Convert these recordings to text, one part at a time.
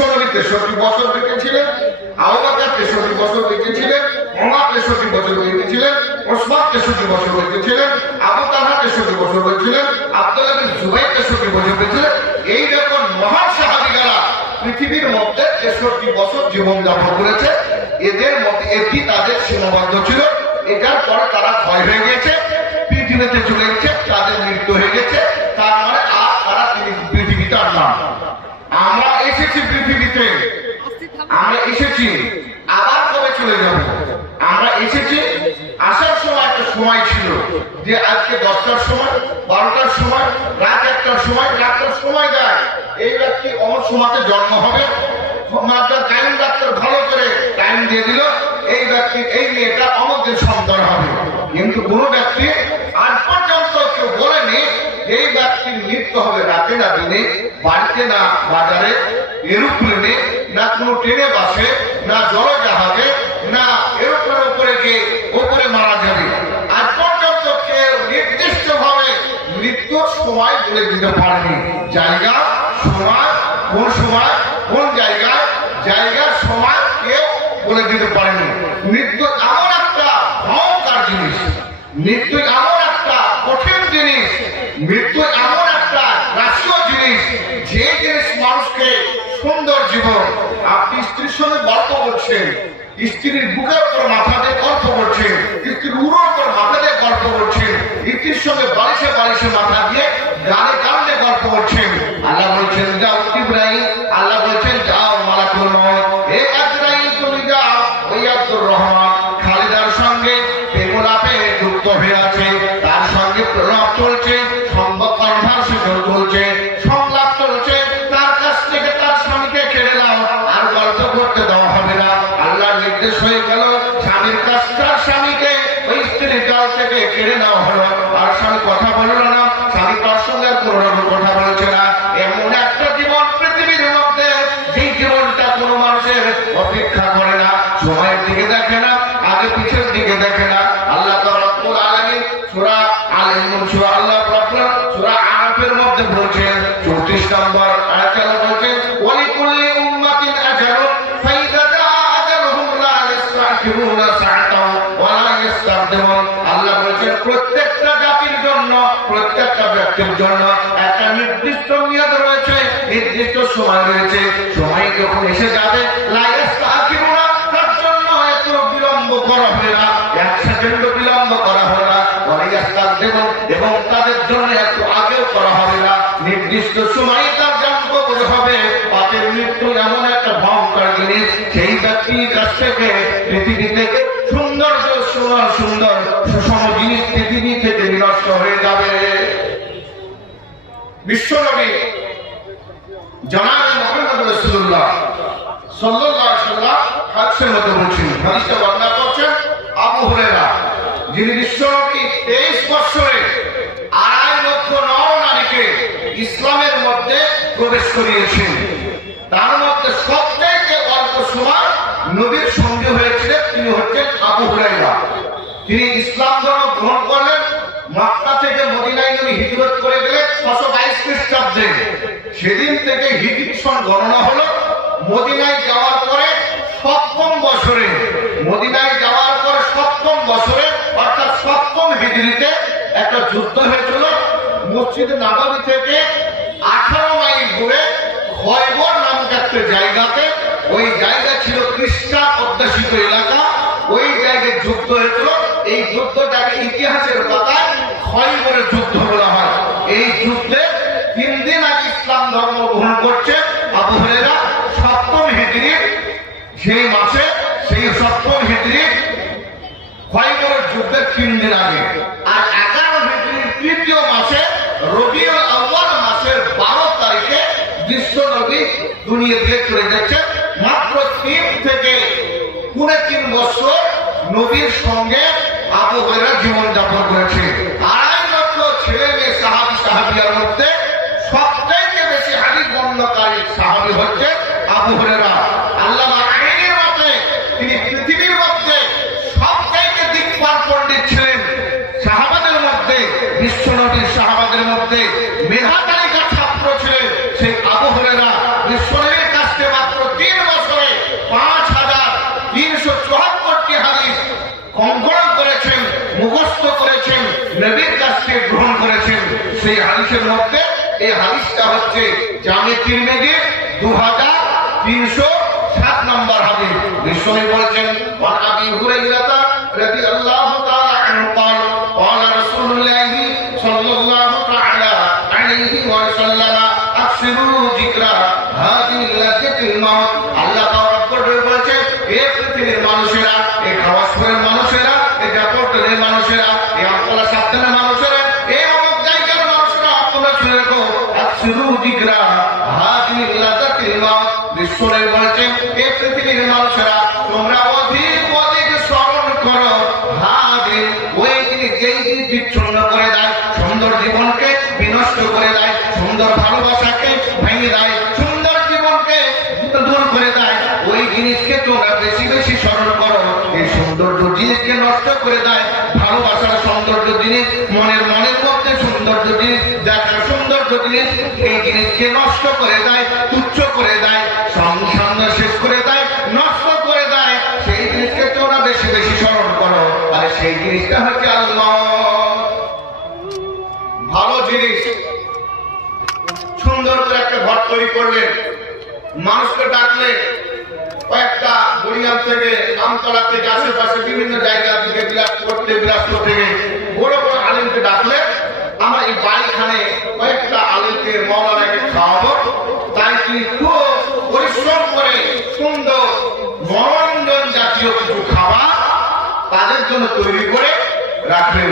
বিশ্বনবী তেষট্টি বছর বেঁচেছিলেন আবুবাকার তেষট্টি বছর বেঁচেছিলেন ওমর তেষট্টি বছর বেঁচেছিলেন ওসমান তেষট্টি বছর বেঁচেছিলেন আবু তালহা তেষট্টি বছর বেঁচেছিলেন আব্দুল্লাহ বিন জুবাইর তেষট্টি বছর বেঁচেছিলেন এই রকম মহান সাহাবিগারা পৃথিবীর মধ্যে তেষট্টি বছর জীবন যাপন করেছে, এদের মধ্যে এটি তাদের সীমাবদ্ধ ছিল, এটার পর তারা ক্ষয় হয়ে গেছে পৃথিবীতে চলে গেছে, তাদের মৃত্যু হয়ে গেছে, তারা পৃথিবীতে আমরা এসেছি, আবার কবে চলে যাব? আমরা এসেছি, আসার সময় একটা সময় ছিল যে আজকে দশটার সময়, বারোটার সময়, রাত একটার সময় চারটার সময় যায়। এই ব্যক্তি অমর সময়তে জন্ম হবে। টাইম ডাক্তার ভালো করে টাইম দিয়ে দিল। এই ব্যক্তি এই মেয়েটা অমুকের সন্তান হবে। কিন্তু কোনো ব্যক্তি আজ পর্যন্ত কেউ বলেনি এই মৃত্যু হবে রাতে না দিনে, বাড়িতে না বাজারে, এরোপ্লেনে না কোনো ট্রেনে, বাসে, না জলজাহাজে, না এরোপ্লেনের উপরে গিয়ে উপরে মারা যাবে। আজ পর্যন্ত কেউ নির্দিষ্ট ভাবে মৃত্যুর সময় বলে দিতে পারেনি। জায়গা, সময়, কোন সময়, কোন জায়গায় জায়গার সময় কেউ বলে দিতে পারেনি। মৃত্যু এমন একটা ভয়ঙ্কর জিনিস। মৃত্যু এমন একটা কঠিন জিনিস মৃত্যু এমন একটা রাশিয় জিনিস যে জিনিস মানুষকে সুন্দর জীবন আপনি স্ত্রীর সঙ্গে গল্প করছেন স্ত্রীর বুকের উপর মাথা দিয়ে গল্প করছেন স্ত্রীর উড়োর উপর মাথা দিয়ে গল্প স্ত্রীর সঙ্গে বালিশে বালিশে মাথা দিয়ে গানে গানে গল্প করছেন। আল্লাহ বলছেন, যাও ইব্রাহিম, আল্লাহ বলছেন, যাও মালাকুল তার সঙ্গে চলছে সম্ভব সংলাপ চলছে। তার কাছ থেকে তার নাও, আর গল্প করতে দেওয়া হবে না। নির্দেশ হয়ে গেল, স্বামীর কাছ স্বামীকে ওই স্ত্রীর কাছ থেকে কেড়ে নেওয়া হলো। আর সঙ্গে কথা বলল না নির্দিষ্ট সময় রয়েছে। সময় যখন এসে যাবে সুন্দর জিনিস হয়ে যাবে। বিশ্বনবী জনাব মোহাম্মদ রাসূলুল্লাহ সাল্লাল্লাহু আলাইহি সাল্লাম হাদিসের মধ্যে বলছেন হাদিসটা বর্ণনা করছেন আবু হুরায়রা যিনি বিশ্বনবী 23 বছরে আড়াই লক্ষ নর নারীকে ইসলামের মধ্যে প্রবেশ করিয়েছেন। তার মধ্যে সবথেকে অল্প সময় নবীর সঙ্গে হয়েছিলেন তিনি হচ্ছেন আবু হুরায়রা। তিনি ইসলাম ধর্ম গ্রহণ করলেন, মক্কা থেকে মদিনায় নবী হিজরত করে গেলেন ছশো বাইশ খ্রিস্টাব্দে। সেদিন থেকে হিজরি সন গণনা হলো, মদিনায় যাওয়ার পরে সপ্তম বছরে, মদিনায় যাওয়ার পরে সপ্তম বছরে, অর্থাৎ সপ্তম হিজরিতে একটা যুদ্ধ হয়েছিল, মসজিদ নাবাবি থেকে খয়বর নামক একটা জায়গাতে, ওই জায়গা ছিল খ্রিস্টান অধ্যাসিত এলাকা, ওই জায়গায় যুদ্ধ হয়েছিল। এই যুদ্ধটাকে ইতিহাসের পাতায় খয়বরের যুদ্ধ বলা হয়। এই যুদ্ধে তিন দিন আগে ইসলাম ধর্ম গ্রহণ করছে আবু হুরায়রা। সপ্তম হিজরি, সেই মাসে সেই সপ্তম হিজরি খয়বরের যুদ্ধের তিন দিন আগে আর এগারো হিজরির তৃতীয় মাসে রবিউল আউয়াল মাসের বারো তারিখে বিশ্ব নবী দুনিয়া দিয়ে চলে যাচ্ছে মাত্র তিন থেকে পুনে তিন বছর নবীর সঙ্গে আবু হইরা জীবন যাপন করেছে। আড়াই লক্ষ ছেলে মেয়ে সাহাবি সাহাবিয়ার মধ্যে সবচাইতে বেশি হাদিস বর্ণকারী সাহাবি হচ্ছে আবু আল্লাহ আইনের তুসিরু যিকরা হাদিহি লাকাতুল মাউত। আল্লাহ তাআলা বলছে এ পৃথিবীর মানুষেরা এই খাওয়াস নষ্ট করে দেয় ভালোবাসার সৌন্দর্য জিনিস, মনের মনের মধ্যে সৌন্দর্য জিনিস, দেখার সৌন্দর্য জিনিস, এই জিনিসকে নষ্ট করে দেয়, তুচ্ছ করে দেয় সঙ্গে শেষ করে দেয়, নষ্ট করে দেয়। সেই জিনিসকে তোমরা বেশি বেশি স্মরণ করো। আর সেই জিনিসটা হচ্ছে আল্লাহ। ভালো জিনিস। সুন্দর করে একটা ঘর তৈরি করলেন। মানুষকে ডাকলে কয়েকটা বড়িয়াল থেকে আমতলা থেকে আশেপাশে বিভিন্ন জায়গা থেকে বিলাস করতে বিলাস করতে বড় বড় আলিমকে ডাকলে, আমরা এই বাড়িখানে কয়েকটা আলিমকে মৌলানাকে খাওয়াবো। তাই তিনি খুব পরিশ্রম করে সুন্দর মনোরঞ্জন জাতীয় কিছু খাবার তাদের জন্য তৈরি করে রাখবেন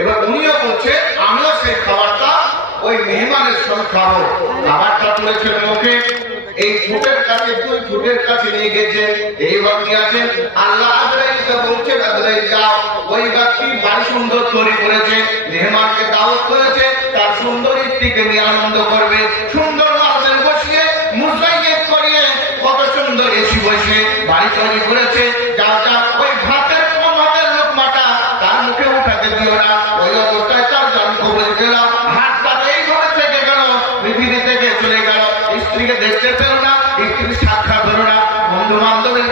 এবার উনিও বলছে, আমিও সেই খাবারটা ওই মেহমানের সঙ্গে খাব। খাবারটা তুলেছেন মুখে। এই ফুটের কাছে, দুই ফুটের কাছে নিয়ে গেছে। এই নিয়ে আছেন আল্লাহ আজরাইলকে বলছেন আজরাইল ওই ব্যক্তি বাড়ি সুন্দর তৈরি করেছে, মেহমানকে দাওয়াত করেছে, তার সুন্দর স্ত্রীকে নিয়ে আনন্দ করবে। সুন্দর মানুষের বসিয়ে মুসাইয়েত করিয়ে, কত সুন্দর এসি বসে বাড়ি তৈরি করেছে যা যা ওই ভাতের কম ভাতের লোকমাটা তার মুখে উঠাতে দিও না ওই অবস্থায় তার জান কবল গেল হাতটা এইভাবে থেকে গেল পৃথিবী থেকে চলে গেল স্ত্রীকে দেখতে পেল না স্ত্রীর সাক্ষাৎ হলো না বন্ধু বান্ধবের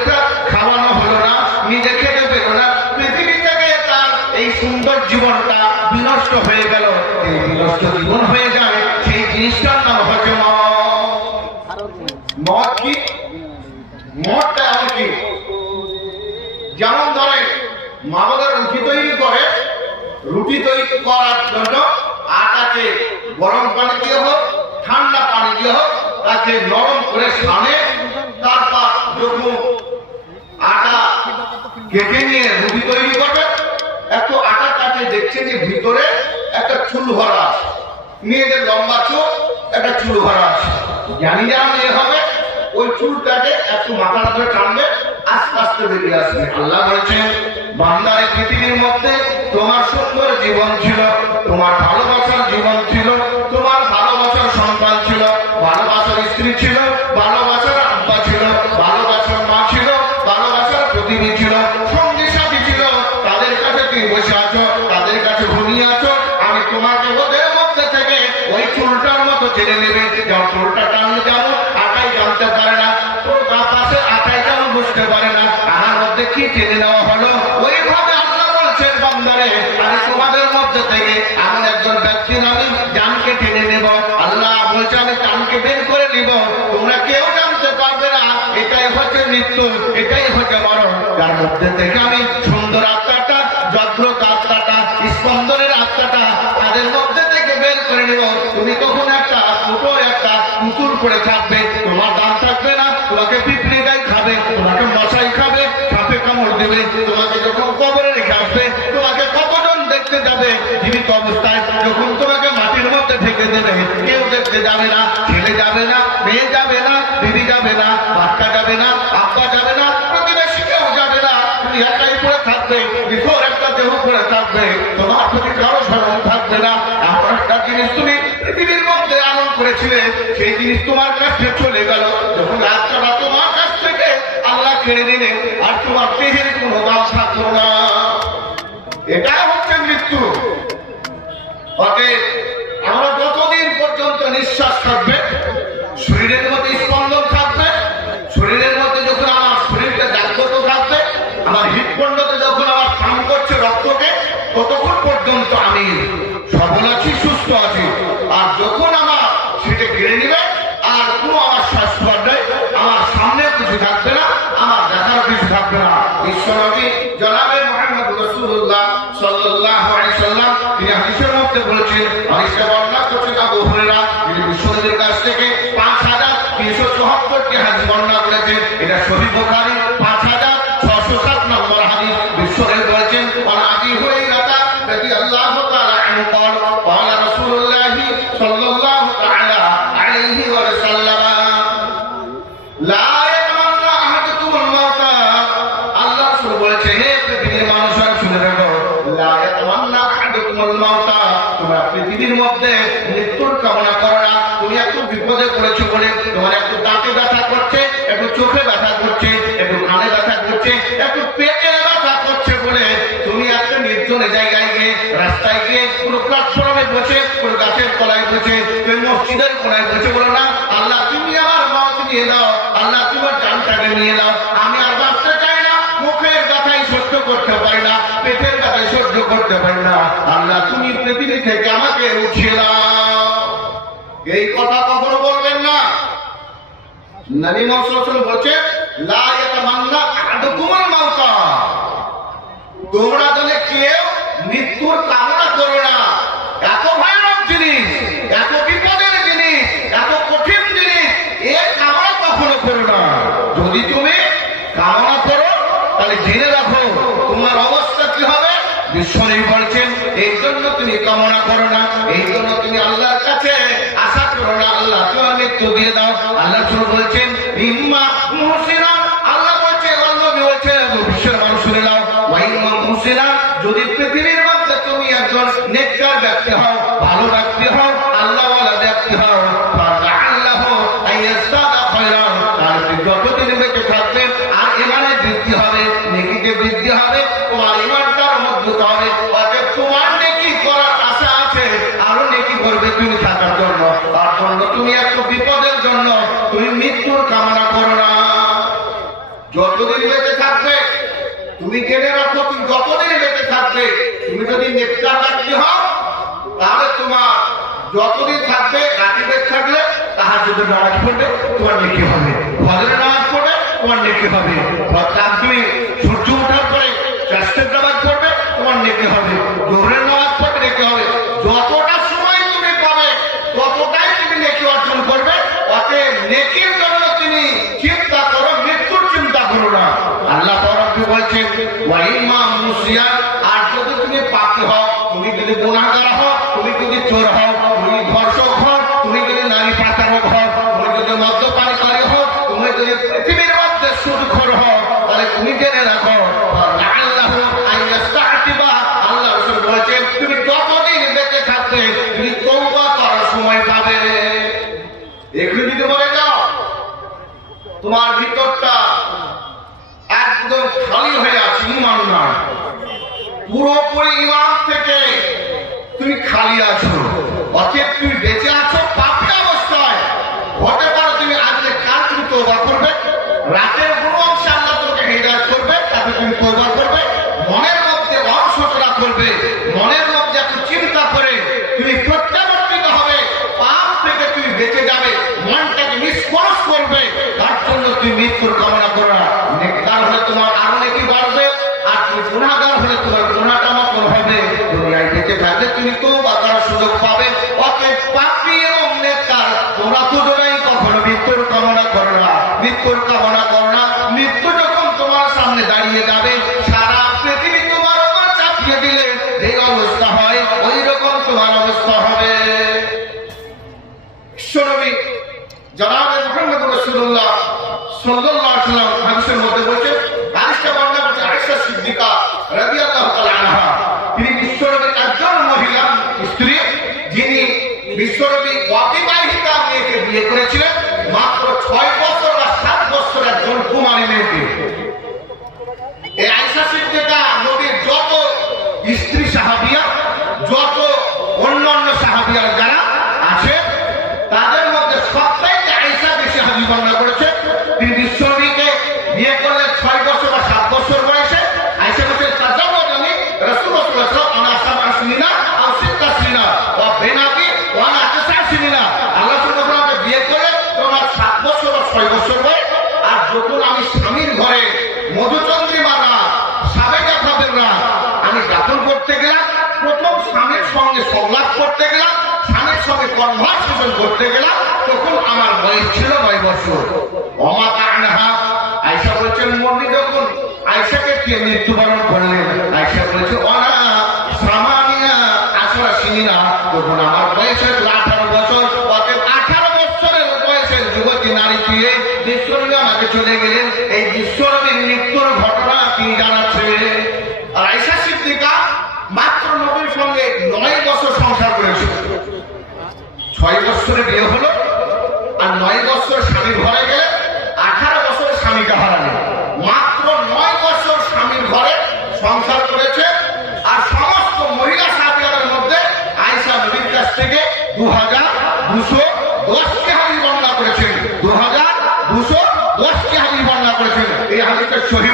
খাওয়ানো হলো না, নিজে খেতে পেল না, পৃথিবী থেকে তার এই সুন্দর জীবনটা বিনষ্ট হয়ে গেল। এই বিনষ্ট জীবন হয়ে যায়, সেই জিনিসটার নাম হচ্ছে মদ। কি? মদটা এমন কি? যেমন ধরেন মামাদের রুটি তৈরি করে, রুটি তৈরি করার জন্য আটাকে গরম পানি দিয়ে হোক, ঠান্ডা পানি দিয়ে হোক তাকে নরম করে সানে, তারপর যখন আটা কেটে নিয়ে রুটি তৈরি করবে, এত আটা কাটে দেখছে যে ভিতরে একটা চুল ভরা আছে। মেয়েদের লম্বা চুল, একটা চুল ভরা আছে। জানি না মেয়ে হবে, ওই চুলটাকে একটু মাথাটা ধরে টানবে, আস্তে আস্তে বেরিয়ে আসবে। আল্লাহ বলেছেন, বান্দার পৃথিবীর মধ্যে তোমার সুন্দর জীবন ছিল, তোমার ভালোবাসার জীবন ছিল না মধ্যে টেনে নেওয়া হলো? ওইভাবে আল্লাহ বলছেন, বান্দারে, আমি তোমাদের মধ্যে থেকে এমন একজন ব্যক্তির আমি জানকে টেনে নেব। আল্লাহ বলছে, আমি কানকে বের করে নিব। তোমরা কেউ জানতে পারবে না, এটাই হচ্ছে মৃত্যু, এটাই হচ্ছে মরণ। তার মধ্যে থেকে আমি সুন্দর আত্মাটা যত্রত আত্মাটা, স্পন্দনের আত্মাটা তাদের মধ্যে থেকে বের করে নেব। তুমি তখন একটা দুটো একটা পুতুল করে থাকবে, তোমার দাম থাকবে না, তোমাকে পিঁপড়ে খাবে, তোমাকে মশাই খাবে, সাপে কামড় দেবে, তোমাকে যখন কবরে রেখে আসবে, তোমাকে কতজন দেখতে যাবে, জীবিত অবস্থায় যখন তোমাকে মাটির মধ্যে ঢেকে দেবে, কেউ দেখতে যাবে না, ছেলে যাবে না, মেয়ে যাবে না, দিদি যাবে না, বাচ্চা যাবে না, আব্বা যাবে না প্রতিবেশী কেউ যাবে না, তুমি একাই পড়ে থাকবে বিফোর একটা দেহ পড়ে থাকবে, তোমার প্রতি কারও স্মরণ থাকবে না। এমন একটা জিনিস তুমি পৃথিবীর মধ্যে আনন্দ করেছিলে, সেই জিনিস তোমার কাছে চলে গেল, যখন কেড়ে নিলে আর তোমার দেহের কোনো দাম থাকল না। এটা হচ্ছে মৃত্যু। অতএব আমরা যতদিন পর্যন্ত নিঃশ্বাস থাকবে, শরীরের মধ্যে স্পন্দন থাকবে, শরীরের মধ্যে যখন আমার শরীরটা জাগ্রত থাকবে, আমার হৃদপণ্ডতে যখন আমার কাম করছে রক্তকে, ততক্ষণ পর্যন্ত আমি পৃথিবীর মধ্যে মৃত্যুর কামনা করো না তুমি একটু বিপদে পড়েছো বলে তোমার একটু দাঁতে ব্যথা করছে একটু চোখে ব্যথা করছে একটু কানে ব্যথা করছে একটু পেটে ব্যথা করছে বলে তুমি একটা নির্জন জায়গায় গিয়ে, রাস্তায় গিয়ে কোনো প্ল্যাটফর্মে বসে, কোনো গাছের তলায় বসে তুমি মসজিদের কোনায় বসে বলো না, আল্লাহ, তুমি আমার মাউত নিয়ে দাও আল্লাহ, তোমার জানটাকে নিয়ে দাও আমি আর করতে পারি না, পেটের ব্যথাই সহ্য করতে পারি না। আল্লাহ, তুমি পৃথিবী থেকে আমাকে উঠিয়ে এই কথা কখনো বলবেন না। বলছে, লা তোমরা যদি কেউ মৃত্যুর কামনা করো না এত ভয়ানক জিনিস এত বিপদের জিনিস এত কঠিন জিনিস এর কামনা কখনো করো না যদি তুমি কামনা করো তাহলে জেনে রাখো তোমার অবস্থা কি হবে বিশ্বরী বলছেন এই জন্য তুমি কামনা করো না, এই জন্য তুমি আল্লাহর কাছে আশা করো না। আল্লাহ, তোমার মৃত্যু দিয়ে দাও। আল্লাহ শুরু বলছেন, ইম্মা যদি পৃথিবীর মধ্যে তুমি একজন নেককার ব্যক্তি হও নামাজ পড়বে তোমার নেকি হবে? ফজরে নামাজ পড়বে তোমার নেকি হবে? অর্থাৎ তুমি সূর্য ওঠার পরে চাষের নামাজ পড়বে তোমার নেকি হবে? জোহরের নামাজ পড়বে নেকি হবে? যতটা সময় তুমি পাবে, ততটাই তুমি নেকি অর্জন করবে। অতএব নেকির জন্য তুমি চিন্তা করো, মৃত্যুর চিন্তা করো না। আল্লাহ বলছেন, ওয়াইমা মুসিয়া খালি হয়ে আছে ইমান নয় পুরোপুরি ইমান থেকে তুমি খালি আছো, অতএব তুমি বেঁচে আছো, পাপি অবস্থায়। হতে পারে তুমি আজকে কাল তুমি তোবা করবে, রাতের কোনো অংশে আল্লাহ তোকে হেদায়ত করবে তাতে তুমি তোবা করবে, মনের মধ্যে অংশটা করবে, মনের মধ্যে একটু চিন্তা করে তুমি প্রত্যাবর্তিত হবে, পাপ থেকে তুমি বেঁচে যাবে, মনটাকে নিষ্কলস করবে, তার জন্য তুমি মৃত্যুর কামনা করো মৃত্যুর কামনা করো না। মৃত্যু করতে গেলাম, তখন আমার বয়স ছিল নয় বছর। অমা তাহা আয়সা বলছেন মন্দি যখন আয়সাকে কে মৃত্যুবরণ করলেন? আয়সা বলছে, অনা সামানিয়া আসরা সিনিনা। তখন আমার বয়স আঠারো বছর অর্থাৎ আঠারো বছরের বয়সের যুবতী নারী দিয়ে বিশ্বরবী আমাকে চলে গেলেন। এই বিশ্বরবীর মৃত্যুর ঘটনা তিনি জানা বিয়ে হলো, আর নয় বছর স্বামী ঘরে গেলে, আঠারো বছর স্বামীকে হারালেন মাত্র নয় বছর স্বামীর ঘরে সংসার করেছে, আর সমস্ত মহিলা সাহাবিয়াদের মধ্যে আয়সা নবীর কাছ থেকে দু হাজার দুশো দশটি হাদিস বর্ণনা করেছেন। দু হাজার দুশো দশটি হাদিস বর্ণনা করেছেন। এই হাদিসের সহি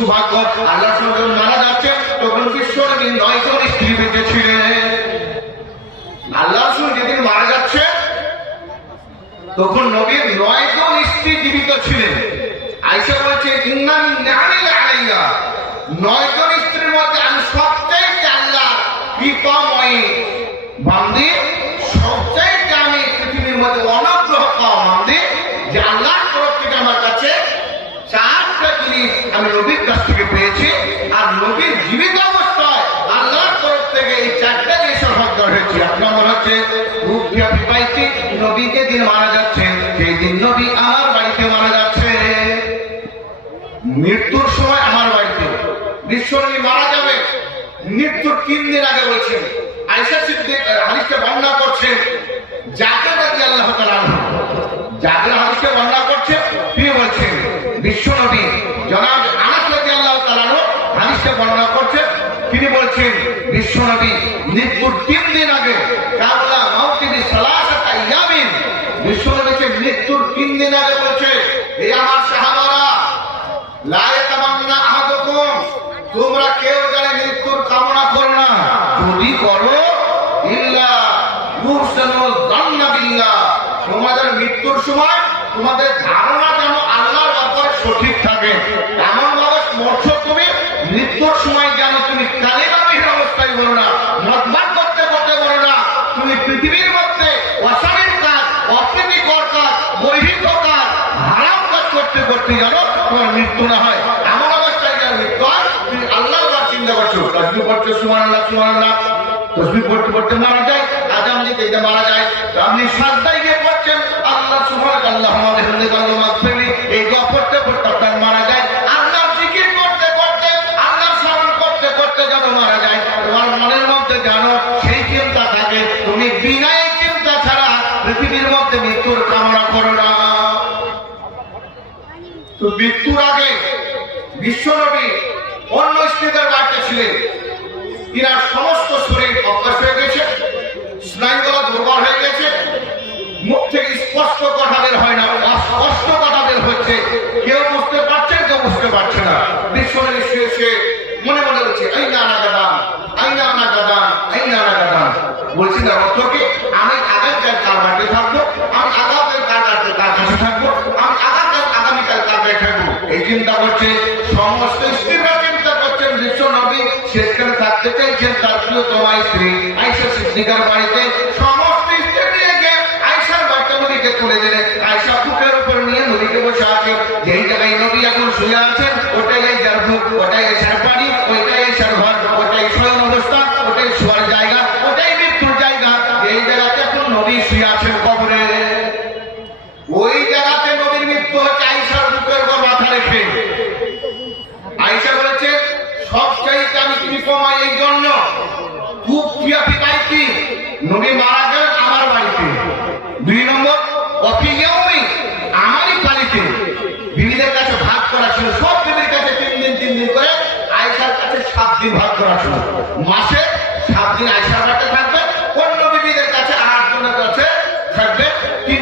সৌভাগ্য আল্লাহ যখন মারা যাচ্ছে, তখন বিশ্বনবী নয় জন স্ত্রী বেঁচেছিলেন আল্লাহ যেদিন মারা যাচ্ছে, তখন নবীর নয় জন স্ত্রী জীবিত ছিলেন। আইসা বলছে ইন্নামি নানিল আলাইয়া। নয় তিন দিন আগে বলছেন আয়সা সিদ্দিক হাদিসকে বর্ণনা করছেন যাকে রাজি আল্লাহ যাকে হাদিসকে বর্ণনা করছে, তিনি বলছেন বিশ্বনবী জনাব আনাস নাকি আল্লাহ তালানো হাদিসকে বর্ণনা করছে, তিনি বলছেন বিশ্বনবী মৃত্যুর তিন দিন আগে কাবলা মাউতিবি সালাসাতা ইয়ামিন বিশ্বনবীকে মৃত্যুর তিন দিন আগে বলছে এই আমার সাহাবারা লা ইয়াতামান্না আহাদুকুম তোমরা কেউ জানে মৃত্যুর কামনা করো না যদি করো ইল্লা মুহসানুল জান্না বিল্লাহ তোমাদের মৃত্যুর সময় তোমাদের ধারণা যেন আল্লাহর ব্যাপারে সঠিক থাকে এমন ভাবে মরছো তুমি মৃত্যুর সময় যেন তুমি কালিমাবিহীন অবস্থায় বলো না মতবাদ করতে করতে বলো না তুমি পৃথিবীর মধ্যে অশালীন কাজ অপ্রীতিকর কাজ বৈহিক কাজ হারাম কাজ করতে করতে যেন তোমার মৃত্যু না হয় এমন অবস্থায় যেন মৃত্যু হয় তুমি আল্লাহর কথা চিন্তা করছ তসবি পড়ছো সুমান আল্লাহ সুমান আল্লাহ তসবি পড়তে পড়তে মারা যায় আজাম দিতে দিতে মারা যায়। আপনি সাজদায় গিয়ে পড়ছেন আল্লাহ সুবহানাক, আল্লাহ আমাদের মাগফিরলি এই দোয়া পড়তে পড়তে আপনার মারা যায়। আল্লাহ করতে করতে, আল্লাহ করতে করতে যেন মারা যায়। তোমার মনের মধ্যে জানো শুয়ে মনে মনে বলছে এই না না গাদাম এই না না গাদাম এই না না গাদাম। বলছি, না, অর্থ কি? আমি আগামীকাল কার বাড়িতে থাকব? আমি আগামীকাল কার কার কাছে থাকব? আমি আগামীকাল আগামীকাল কার বাড়িতে থাকব? এই চিন্তা করছে, সমস্ত স্ত্রীরা চিন্তা করছেন, বিশ্ব নবী থাকতে চাইছেন, তার প্রিয় তোমার স্ত্রী আইসা সিদ্দিকার বাড়িতে। সমস্ত স্ত্রী নিয়ে গিয়ে আইসার বাচ্চা নদীকে তুলে দিলে আইসা বুকের উপর নিয়ে নদীকে বসে আছে যেই জায়গায় নদী এখন শুয়ে আছেন ওটাই এই যার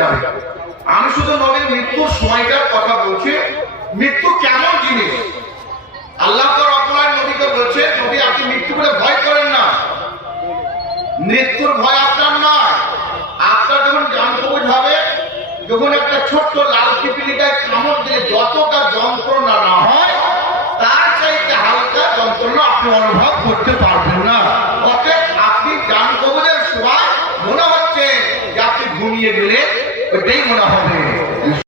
যাবে আমি শুধু নবীর মৃত্যুর সময়টার কথা বলছি। মৃত্যু কেমন জিনিস? আল্লাহ তো নবীকে বলছে, নবী, আপনি মৃত্যু বলে ভয় করেন না। মৃত্যুর ভয় আপনার নয় আপনার যখন জান কবুজ হবে, যখন একটা ছোট্ট লাল পিপিলিকায় কামড় দিলে যতটা যন্ত্রণা না হয়, তার চাইতে হালকা যন্ত্রণা আপনি অনুভব করতে পারবেন না। অতএব আপনি জান কবুজের সময় মনে হচ্ছে যে আপনি ঘুমিয়ে গেলে ওইটাই মনে হবে